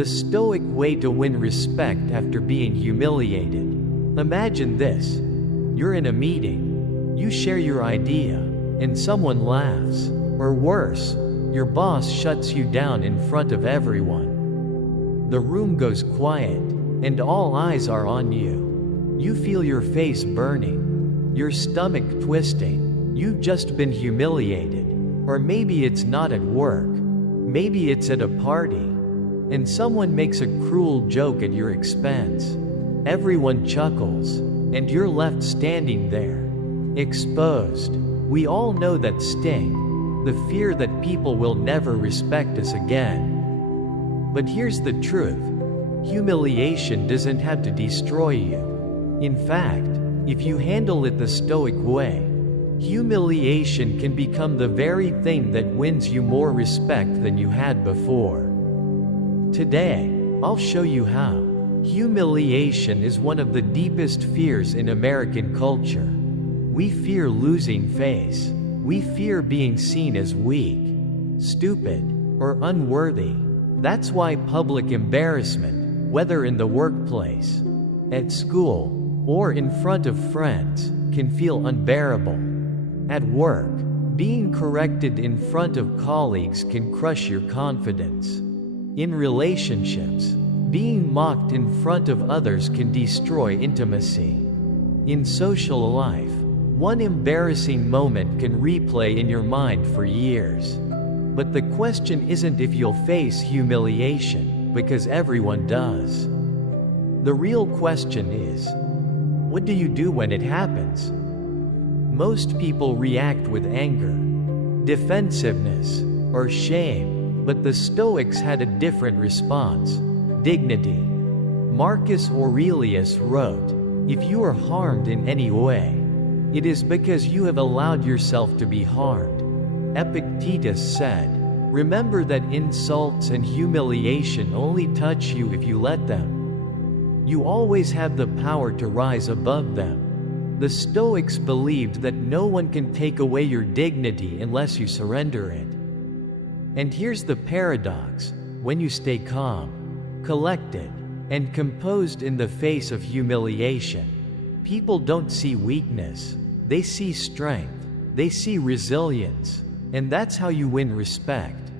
The Stoic Way to win respect after being humiliated. Imagine this. You're in a meeting. You share your idea, and someone laughs. Or worse, your boss shuts you down in front of everyone. The room goes quiet, and all eyes are on you. You feel your face burning, your stomach twisting. You've just been humiliated. Or maybe it's not at work. Maybe it's at a party. And someone makes a cruel joke at your expense. Everyone chuckles, and you're left standing there, exposed. We all know that sting, the fear that people will never respect us again. But here's the truth. Humiliation doesn't have to destroy you. In fact, if you handle it the Stoic way, humiliation can become the very thing that wins you more respect than you had before. Today, I'll show you how. Humiliation is one of the deepest fears in American culture. We fear losing face. We fear being seen as weak, stupid, or unworthy. That's why public embarrassment, whether in the workplace, at school, or in front of friends, can feel unbearable. At work, being corrected in front of colleagues can crush your confidence. In relationships, being mocked in front of others can destroy intimacy. In social life, one embarrassing moment can replay in your mind for years. But the question isn't if you'll face humiliation, because everyone does. The real question is, what do you do when it happens? Most people react with anger, defensiveness, or shame. But the Stoics had a different response: dignity. Marcus Aurelius wrote, "If you are harmed in any way, it is because you have allowed yourself to be harmed." Epictetus said, "Remember that insults and humiliation only touch you if you let them. You always have the power to rise above them." The Stoics believed that no one can take away your dignity unless you surrender it. And here's the paradox: when you stay calm, collected, and composed in the face of humiliation, people don't see weakness, they see strength, they see resilience, and that's how you win respect.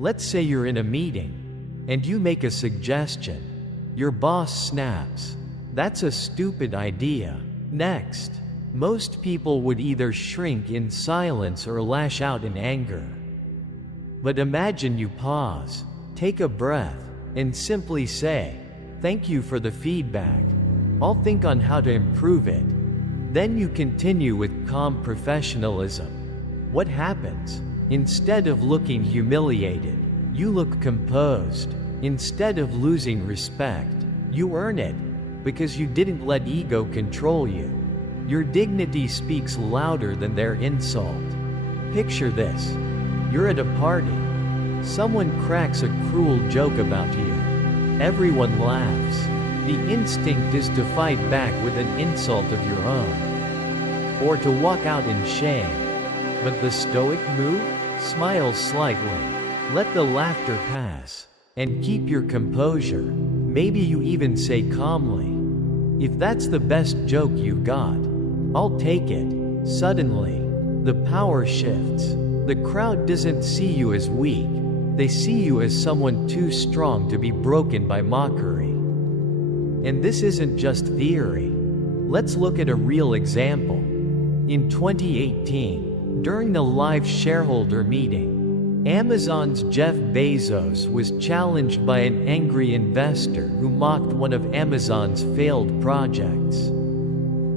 Let's say you're in a meeting, and you make a suggestion. Your boss snaps. "That's a stupid idea." Next, most people would either shrink in silence or lash out in anger. But imagine you pause, take a breath, and simply say, "Thank you for the feedback. I'll think on how to improve it." Then you continue with calm professionalism. What happens? Instead of looking humiliated, you look composed. Instead of losing respect, you earn it, because you didn't let ego control you. Your dignity speaks louder than their insult. Picture this. You're at a party. Someone cracks a cruel joke about you. Everyone laughs. The instinct is to fight back with an insult of your own, or to walk out in shame. But the Stoic move? Smile slightly. Let the laughter pass. And keep your composure. Maybe you even say calmly, "If that's the best joke you've got, I'll take it." Suddenly, the power shifts. The crowd doesn't see you as weak. They see you as someone too strong to be broken by mockery. And this isn't just theory. Let's look at a real example. In 2018, during a live shareholder meeting, Amazon's Jeff Bezos was challenged by an angry investor who mocked one of Amazon's failed projects,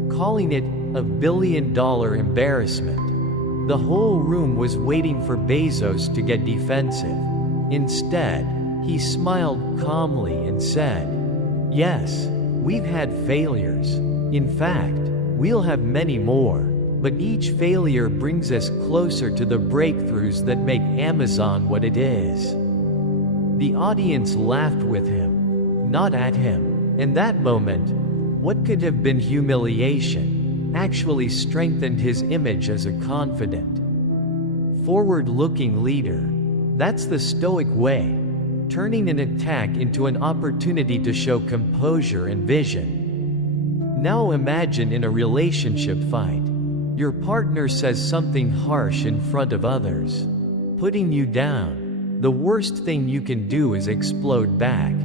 calling it a billion-dollar embarrassment. The whole room was waiting for Bezos to get defensive. Instead, he smiled calmly and said, "Yes, we've had failures. In fact, we'll have many more. But each failure brings us closer to the breakthroughs that make Amazon what it is." The audience laughed with him, not at him. In that moment, what could have been humiliation actually strengthened his image as a confident, forward-looking leader. That's the Stoic way. turning an attack into an opportunity to show composure and vision. Now imagine in a relationship fight. Your partner says something harsh in front of others, putting you down. The worst thing you can do is explode back.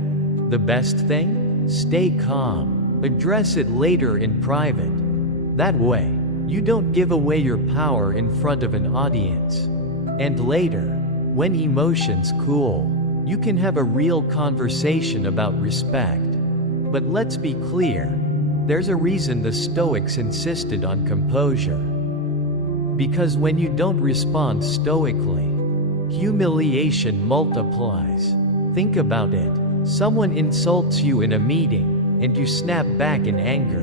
The best thing? Stay calm. Address it later in private. That way, you don't give away your power in front of an audience. And later, when emotions cool, you can have a real conversation about respect. But let's be clear, there's a reason the Stoics insisted on composure. Because when you don't respond stoically, humiliation multiplies. Think about it. Someone insults you in a meeting, and you snap back in anger.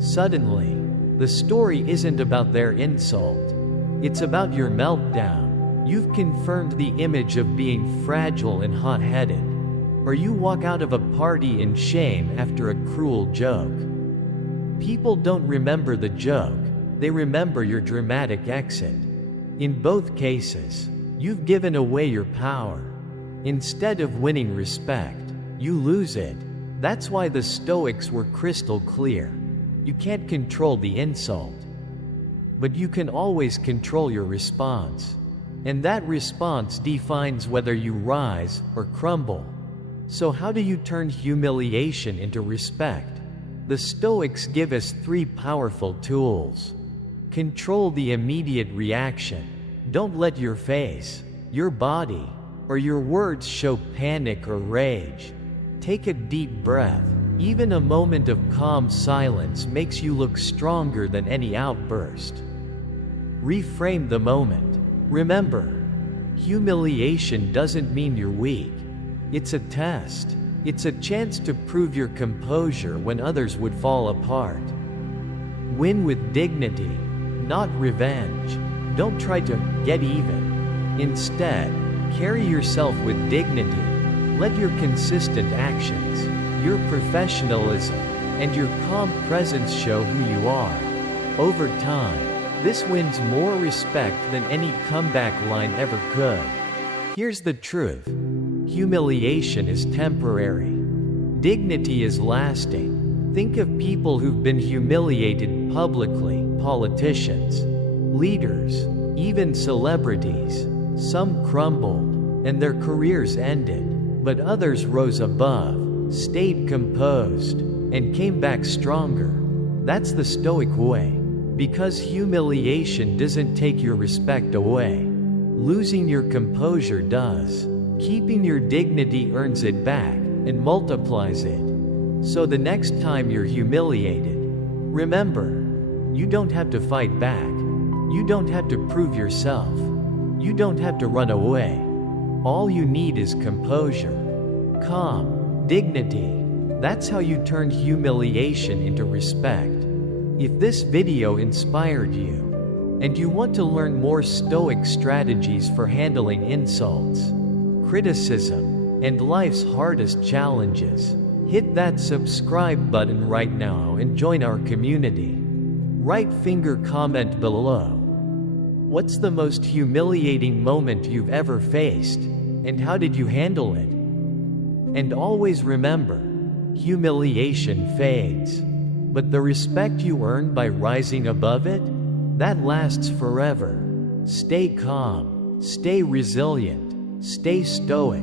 Suddenly, the story isn't about their insult. It's about your meltdown. You've confirmed the image of being fragile and hot-headed. Or you walk out of a party in shame after a cruel joke. People don't remember the joke, they remember your dramatic exit. In both cases, you've given away your power. Instead of winning respect, you lose it. That's why the Stoics were crystal clear. You can't control the insult, but you can always control your response. And that response defines whether you rise or crumble. So how do you turn humiliation into respect? The Stoics give us 3 powerful tools. Control the immediate reaction. Don't let your face, your body, or your words show panic or rage. Take a deep breath. Even a moment of calm silence makes you look stronger than any outburst. Reframe the moment. Remember, humiliation doesn't mean you're weak. It's a test. It's a chance to prove your composure when others would fall apart. Win with dignity, not revenge. Don't try to get even. Instead, carry yourself with dignity. Let your consistent actions, your professionalism, and your calm presence show who you are. Over time, this wins more respect than any comeback line ever could. Here's the truth. Humiliation is temporary. Dignity is lasting. Think of people who've been humiliated publicly, politicians, leaders, even celebrities. Some crumbled, and their careers ended, but others rose above, stayed composed, and came back stronger. That's the Stoic way. Because humiliation doesn't take your respect away. Losing your composure does. Keeping your dignity earns it back and multiplies it. So the next time you're humiliated, remember, you don't have to fight back. You don't have to prove yourself. You don't have to run away. All you need is composure, calm, dignity. That's how you turn humiliation into respect. If this video inspired you, and you want to learn more Stoic strategies for handling insults, criticism, and life's hardest challenges, hit that subscribe button right now and join our community. Right finger comment below. What's the most humiliating moment you've ever faced, and how did you handle it? And always remember, humiliation fades, but the respect you earn by rising above it, that lasts forever. Stay calm, stay resilient, stay stoic.